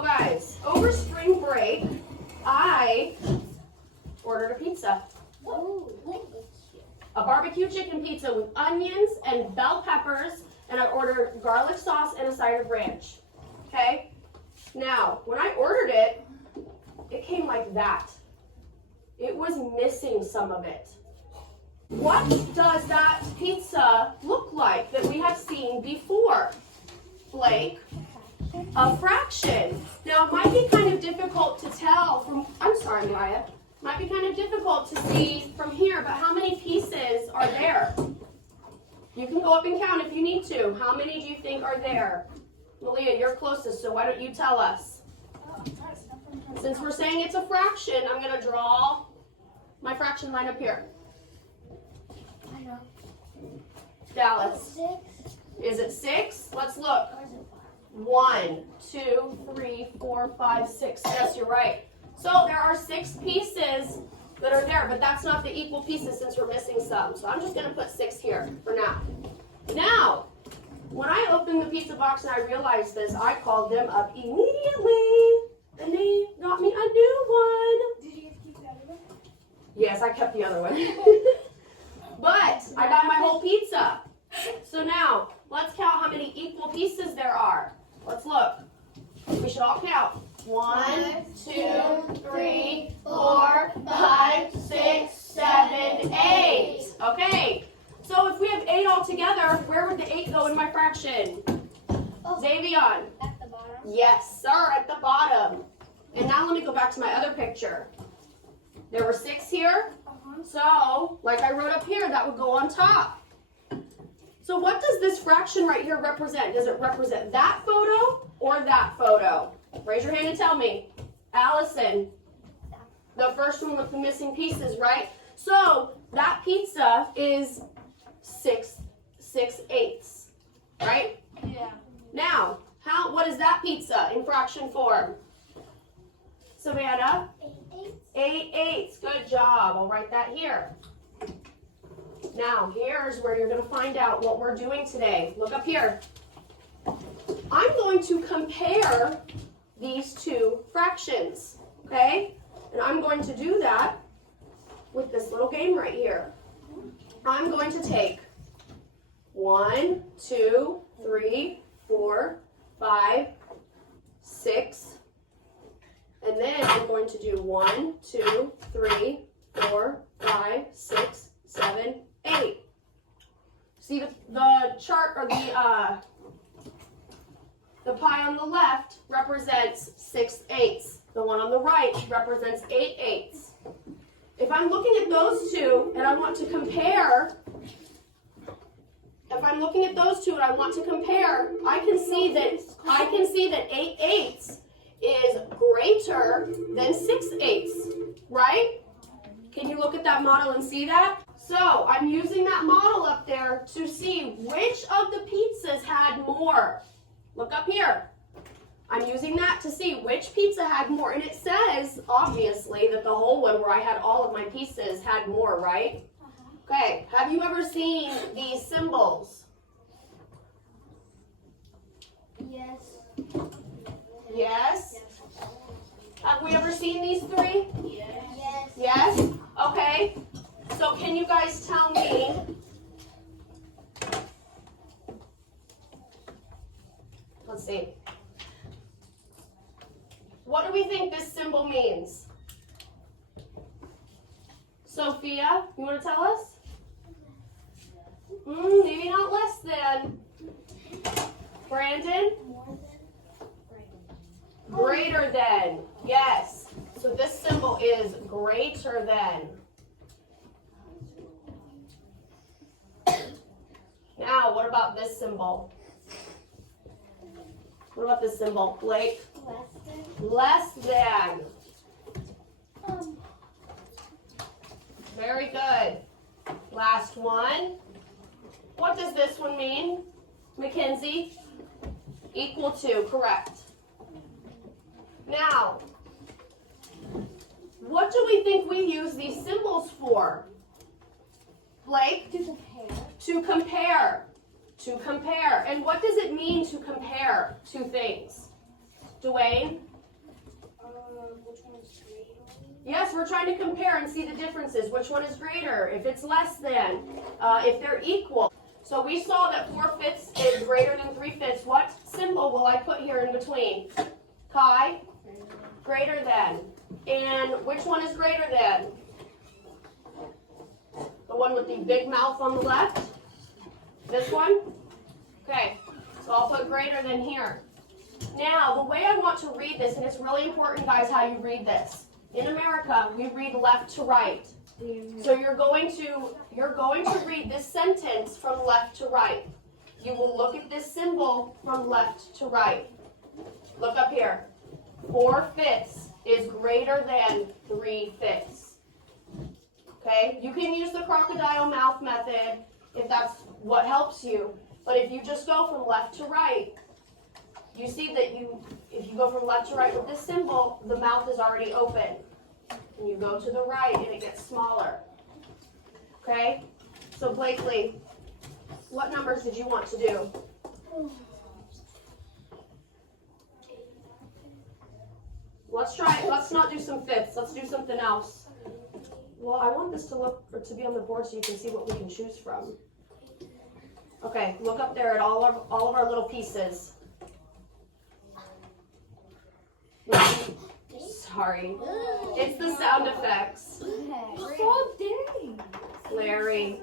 So guys, over spring break, I ordered a pizza. A barbecue chicken pizza with onions and bell peppers, and I ordered garlic sauce and a side of ranch. Okay? Now, when I ordered it, it came like that. It was missing some of it. What does that pizza look like that we have seen before? Blake? A fraction. Now, it might be kind of difficult to tell from, I'm sorry, Mariah. Might be kind of difficult to see from here, but how many pieces are there? You can go up and count if you need to. How many do you think are there? Malia, you're closest, so why don't you tell us? Since we're saying it's a fraction, I'm going to draw my fraction line up here. I know. Dallas. 6. Is it 6? Let's look. 1, 2, 3, 4, 5, 6. Yes, you're right. So there are 6 pieces that are there, but that's not the equal pieces since we're missing some. So I'm just going to put 6 here for now. Now, when I opened the pizza box and I realized this, I called them up immediately, and they got me a new one. Did you get to keep the other one? Yes, I kept the other one. But I got my whole pizza. So now, let's count how many equal pieces there are. Let's look. We should all count. 1, 2, 3, 4, 5, 6, 7, 8. Okay. So if we have 8 altogether, where would the 8 go in my fraction? Xavion. At the bottom. Yes, sir, at the bottom. And now let me go back to my other picture. There were 6 here. So, like I wrote up here, that would go on top. So what does this fraction right here represent? Does it represent that photo or that photo? Raise your hand and tell me. Allison, the first one with the missing pieces, right? So that pizza is 6/8, right? Yeah. Now, what is that pizza in fraction form? Savannah? 8/8. Good job. I'll write that here. Now, here's where you're going to find out what we're doing today. Look up here. I'm going to compare these 2 fractions, okay? And I'm going to do that with this little game right here. I'm going to take 1, 2, 3, 4, 5, 6, and then I'm going to do 1, 2, 3, 4, 5, 6, 7, 8. See the chart or the pie on the left represents 6/8. The one on the right represents 8/8. If I'm looking at those 2 and I want to compare, I can see that 8/8 is greater than 6/8, right? Can you look at that model and see that? So I'm using that model up there to see which of the pizzas had more. Look up here. I'm using that to see which pizza had more. And it says, obviously, that the whole one where I had all of my pieces had more, right? Okay, have you ever seen these symbols? Yes. Yes? Have we ever seen these 3? Yes. Yes? Okay. So can you guys tell me, let's see. What do we think this symbol means? Sophia, you want to tell us? Maybe not less than. Brandon? More than. Greater than. Yes. So this symbol is greater than. Now, what about this symbol? What about this symbol? Blake? Less than. Less than. Very good. Last one. What does this one mean? Mackenzie? Equal to, correct. Now, what do we think we use these symbols for? Blake? To compare. To compare. To compare. And what does it mean to compare 2 things? Dwayne? which one's greater? Yes, we're trying to compare and see the differences. Which one is greater? If it's less than, if they're equal. So we saw that 4/5 is greater than 3/5. What symbol will I put here in between? Chi, greater than. And which one is greater than? The one with the big mouth on the left? This one? Okay, so I'll put greater than here. Now, the way I want to read this, and it's really important, guys, how you read this. In America, we read left to right. So you're going to read this sentence from left to right. You will look at this symbol from left to right. Look up here. 4/5 is greater than 3/5. Okay? You can use the crocodile mouth method if that's what helps you. But if you just go from left to right, you see that if you go from left to right with this symbol, the mouth is already open. And you go to the right and it gets smaller. Okay? So Blakely, what numbers did you want to do? Let's try it. Let's not do some fifths. Let's do something else. Well, I want this to be on the board so you can see what we can choose from. Okay, look up there at all of our little pieces. Sorry. It's the sound effects. So dang. Larry.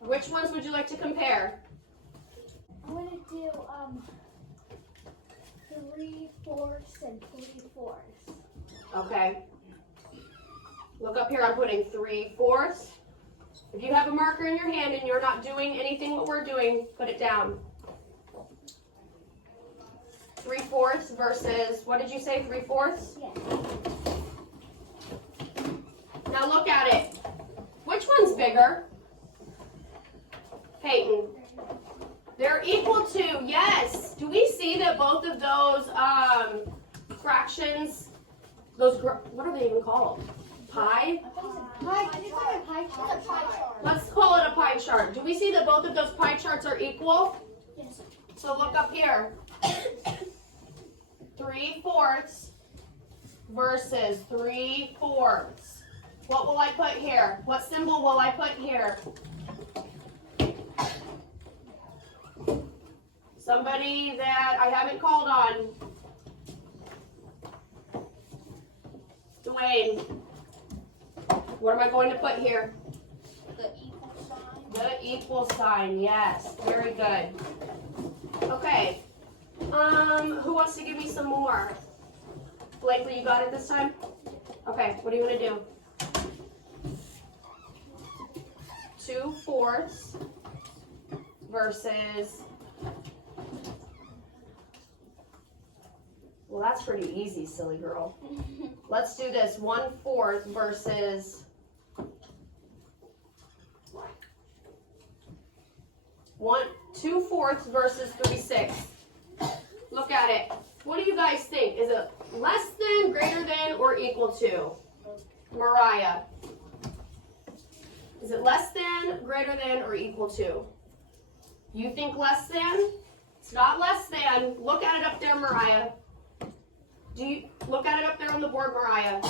Which ones would you like to compare? I'm gonna do 3/4 and 3/4. Okay. Look up here, I'm putting 3/4. If you have a marker in your hand and you're not doing anything what we're doing, put it down. 3/4 versus, what did you say, 3/4? Yes. Now look at it. Which one's bigger? Peyton. They're equal to, yes. Do we see that both of those fractions, what are they even called? Pi? Pie chart. Let's call it a pie chart. Do we see that both of those pie charts are equal? Yes. So look up here. 3/4 versus 3/4. What will I put here? What symbol will I put here? Somebody that I haven't called on. Dwayne. What am I going to put here? The equal sign. The equal sign, yes. Very good. Okay. Who wants to give me some more? Blakely, you got it this time? Okay, what do you want to do? 2/4 versus, well, that's pretty easy, silly girl. Let's do this. 1/4 versus 2/4 versus 3/6. Look at it. What do you guys think? Is it less than, greater than, or equal to? Mariah. Is it less than, greater than, or equal to? You think less than? It's not less than. Look at it up there, Mariah. Do you look at it up there on the board, Mariah?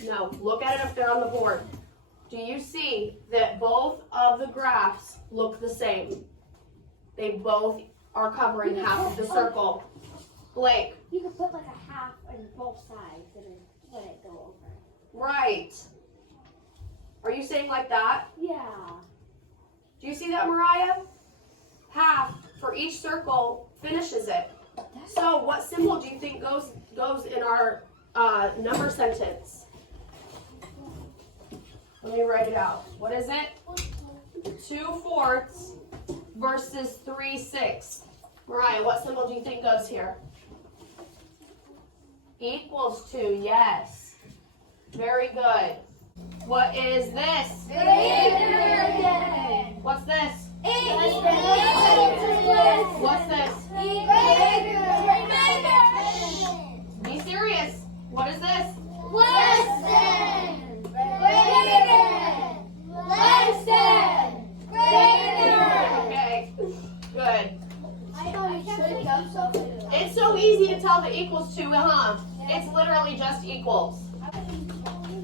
No, look at it up there on the board. Do you see that both of the graphs look the same? They both are covering half of the circle. Blake. You could put like a half on both sides and then let it go over. Right. Are you saying like that? Yeah. Do you see that, Mariah? Half for each circle finishes it. So what symbol do you think goes in our number sentence? Let me write it out. What is it? 2/4 versus 3/6. Mariah, what symbol do you think goes here? Equals to, yes. Very good. What is this? Greater than. What's this? Less than. What's this? Greater. Be serious. What is this? Less than. Greater than. Less than. Greater. Okay. Good. I thought it should go so good. It's so easy to tell the equals to, huh? It's literally just equals.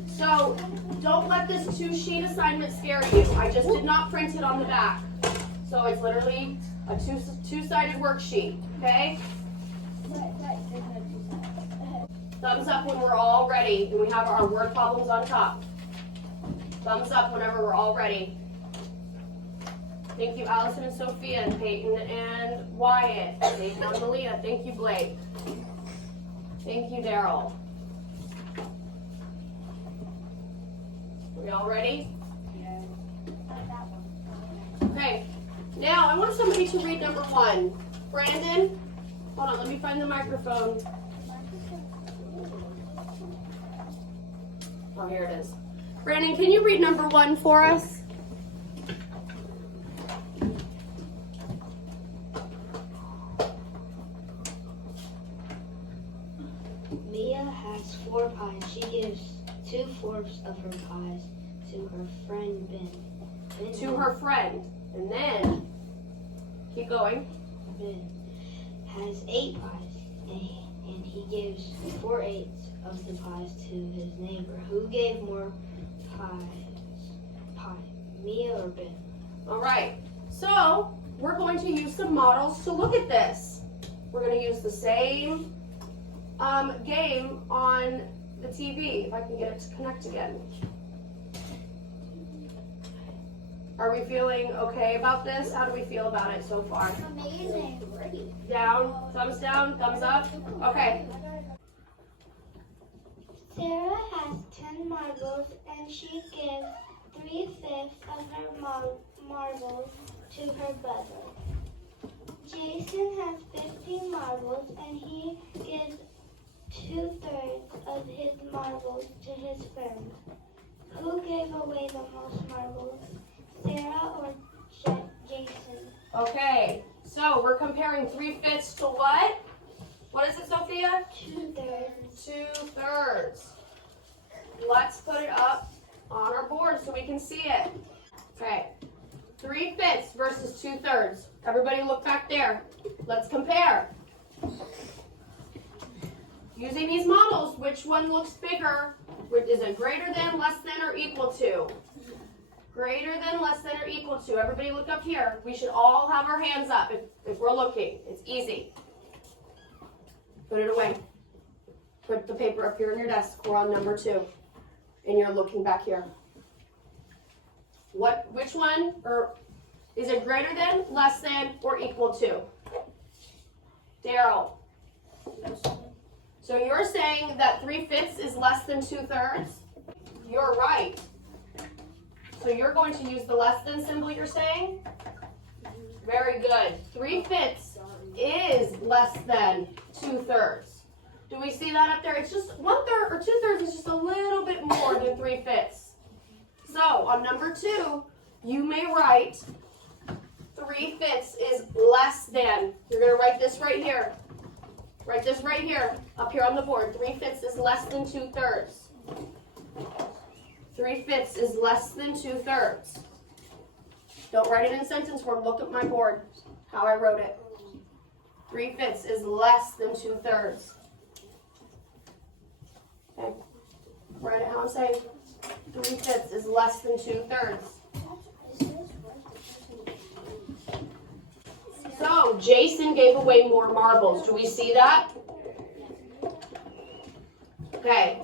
So don't let this 2-sheet assignment scare you. I just did not print it on the back. So it's literally a two-sided worksheet, okay? Thumbs up when we're all ready and we have our word problems on top. Thumbs up whenever we're all ready. Thank you, Allison and Sophia and Peyton and Wyatt. Thank you, Melina. Thank you, Blake. Thank you, Daryl. We all ready? Okay. Now, I want somebody to read number 1. Brandon, hold on, let me find the microphone. Oh, here it is. Brandon, can you read number 1 for us? Mia has 4 pies. She gives 2/4 of her pies to her friend Ben. To her friend. And then, keep going. Ben has 8 pies, and he gives 4/8 of the pies to his neighbor. Who gave more pie, Mia or Ben? All right. So, we're going to use some models to look at this. We're going to use the same game on the TV, if I can get it to connect again. Are we feeling okay about this? How do we feel about it so far? Amazing. Down, thumbs up? Okay. Sarah has 10 marbles and she gives 3/5 of her marbles to her brother. Jason has 15 marbles and he gives 2/3 of his marbles to his friend. Who gave away the most marbles, Sarah or Jason? Okay, so we're comparing 3/5 to what? What is it, Sophia? 2/3. 2/3. Let's put it up on our board so we can see it. Okay, 3/5 versus 2/3. Everybody look back there. Let's compare. Using these models, which one looks bigger? Is it greater than, less than, or equal to? Greater than, less than, or equal to. Everybody look up here. We should all have our hands up if we're looking. It's easy. Put it away. Put the paper up here on your desk. We're on number 2. And you're looking back here. Which one? Or is it greater than, less than, or equal to? Daryl. So you're saying that 3/5 is less than 2/3? You're right. So you're going to use the less than symbol, you're saying? Very good. 3/5 is less than 2/3. Do we see that up there? It's just 1/3 or 2/3 is just a little bit more than 3/5. So on number 2, you may write 3/5 is less than. You're going to write this right here. Write this right here, up here on the board. 3/5 is less than 2/3. 3/5 is less than 2/3. Don't write it in sentence form. Look at my board, how I wrote it. 3/5 is less than 2/3. Okay. Write it how I'm saying. 3/5 is less than 2/3. So, Jason gave away more marbles. Do we see that? Okay.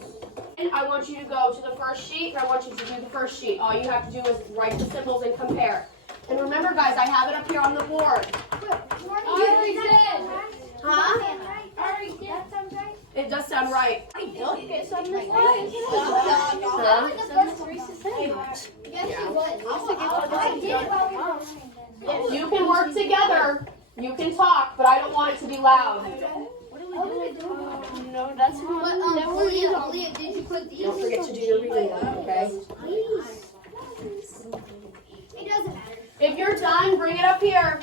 And I want you to go to the first sheet, and I want you to do the first sheet. All you have to do is write the symbols and compare. And remember, guys, I have it up here on the board. Huh? It does sound right. You can work together. You can talk, but I don't want it to be loud. No, that's not. Don't forget to do your reading, okay? It doesn't matter. If you're done, bring it up here.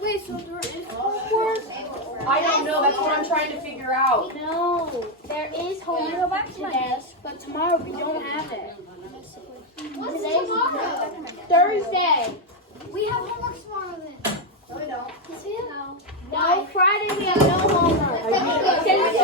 Wait, so there is homework? I don't know. That's what I'm trying to figure out. No, there is homework today, but tomorrow we don't have it. What's tomorrow? Thursday. We have homework tomorrow then. No, we don't. Yes, we do. No Friday, we have no homework. Can we